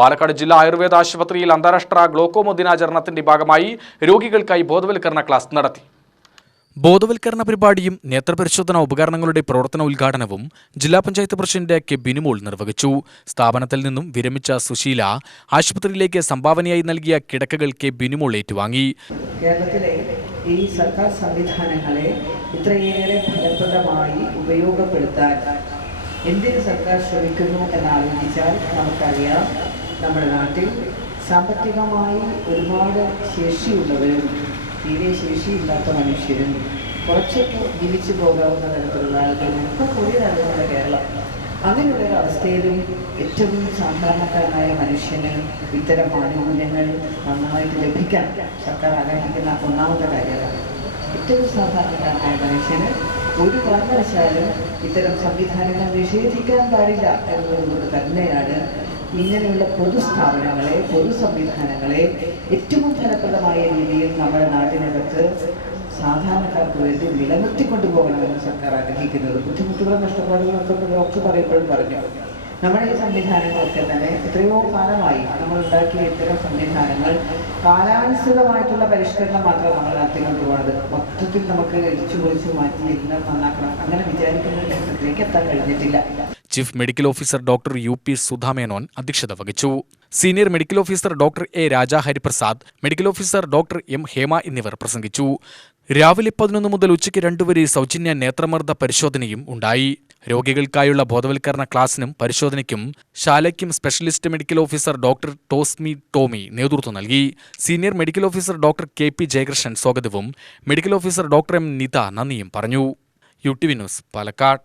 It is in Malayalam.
പാലക്കാട് ജില്ലാ ആയുർവേദ ആശുപത്രിയിൽ അന്താരാഷ്ട്ര ഗ്ലോക്കോമ ദിനാചരണത്തിന്റെ ഭാഗമായി രോഗികൾക്കായി ബോധവൽക്കരണ ക്ലാസ് നടത്തി. ബോധവൽക്കരണ പരിപാടിയും നേത്രപരിശോധന ഉപകരണങ്ങളുടെ പ്രവർത്തന ഉദ്ഘാടനവും ജില്ലാ പഞ്ചായത്ത് പ്രസിഡന്റ് കെ ബിനുമോൾ നിർവഹിച്ചു. സ്ഥാപനത്തിൽ നിന്നും വിരമിച്ച സുശീല ആശുപത്രിയിലേക്ക് സംഭാവനയായി നൽകിയ കിടക്കകൾ കെ ബിനുമോൾ ഏറ്റുവാങ്ങി. കേരളത്തിലെ ഈ സർക്കാർ സംവിധാനങ്ങളെ ഇത്രയേറെ ഫലപ്രദമായി ഉപയോഗപ്പെടുത്താൻ എന്തിന് സർക്കാർ ശ്രമിക്കുന്നു എന്നാലോചിച്ചാൽ നമുക്കറിയാം, നമ്മുടെ നാട്ടിൽ സാമ്പത്തികമായി ഒരുപാട് ശേഷിയുള്ളവരും തീരെ ശേഷിയില്ലാത്ത മനുഷ്യരും കുറച്ചൊക്കെ ജീവിച്ചു പോകാവുന്ന തരത്തിലുള്ള ആളുകളും ഒക്കെ കൂടിയതാണ് നമ്മുടെ കേരളം. അങ്ങനെയുള്ളൊരു അവസ്ഥയിലും ഏറ്റവും സാധാരണക്കാരനായ മനുഷ്യന് ഇത്തരം ആനുകൂല്യങ്ങൾ നന്നായിട്ട് ലഭിക്കാൻ സർക്കാർ ആഗ്രഹിക്കുന്ന ഒന്നാമത്തെ കാര്യമാണ്. ഏറ്റവും സാധാരണക്കാരനായ മനുഷ്യന് ഒരു കാരണവശാലും ഇത്തരം സംവിധാനങ്ങൾ നിഷേധിക്കാൻ പാടില്ല എന്നതുകൊണ്ട് തന്നെയാണ് ഇങ്ങനെയുള്ള പൊതുസ്ഥാപനങ്ങളെ, പൊതു സംവിധാനങ്ങളെ ഏറ്റവും ഫലപ്രദമായ രീതിയിൽ നമ്മുടെ നാട്ടിനകത്ത് സാധാരണക്കാർക്ക് വേണ്ടി നിലനിർത്തിക്കൊണ്ടുപോകണമെന്ന് സർക്കാർ ആഗ്രഹിക്കുന്നത്. ബുദ്ധിമുട്ടുകളും നഷ്ടപ്പാടുകളൊക്കെ ഡോക്ടർ പറയുമ്പോഴും പറഞ്ഞു, നമ്മുടെ ഈ സംവിധാനങ്ങളൊക്കെ തന്നെ എത്രയോ കാലമായി നമ്മൾ ഉണ്ടാക്കിയ ഇത്തരം സംവിധാനങ്ങൾ കാലാനുസൃതമായിട്ടുള്ള പരിഷ്കരണം മാത്രം നമ്മൾ നടത്തിക്കൊണ്ടുപോകുന്നത്. മൊത്തത്തിൽ നമുക്ക് ഇടിച്ചു പൊളിച്ചു മാറ്റി എല്ലാം നന്നാക്കണം അങ്ങനെ വിചാരിക്കുന്ന ഘട്ടത്തിലേക്ക് എത്താൻ കഴിഞ്ഞിട്ടില്ല. Chief medical officer doctor UP സുധാമേനോൻ അധ്യക്ഷത വഹിച്ചു. Senior medical officer doctor A Raja Hariprasad, medical officer doctor M Hema എന്നിവർ പ്രസംഗിച്ചു. രാവിലെ 11 മുതൽ ഉച്ചയ്ക്ക് 2 വരെ സൗജന്യ നേത്രമർദ്ദ പരിശോധനയും ഉണ്ടായി. രോഗികൾക്കായുള്ള ബോധവൽക്കരണ ക്ലാസിനും പരിശോധനയ്ക്കും ശാലയ്ക്കും സ്പെഷ്യലിസ്റ്റ് മെഡിക്കൽ ഓഫീസർ ഡോക്ടർ ടോസ്മി ടോമി നേതൃത്വം നൽകി. Senior medical officer doctor KP Jayakrishnan സ്വാഗതവും medical officer doctor M Nitha നന്ദിയും പറഞ്ഞു. UTV news, Palakkad.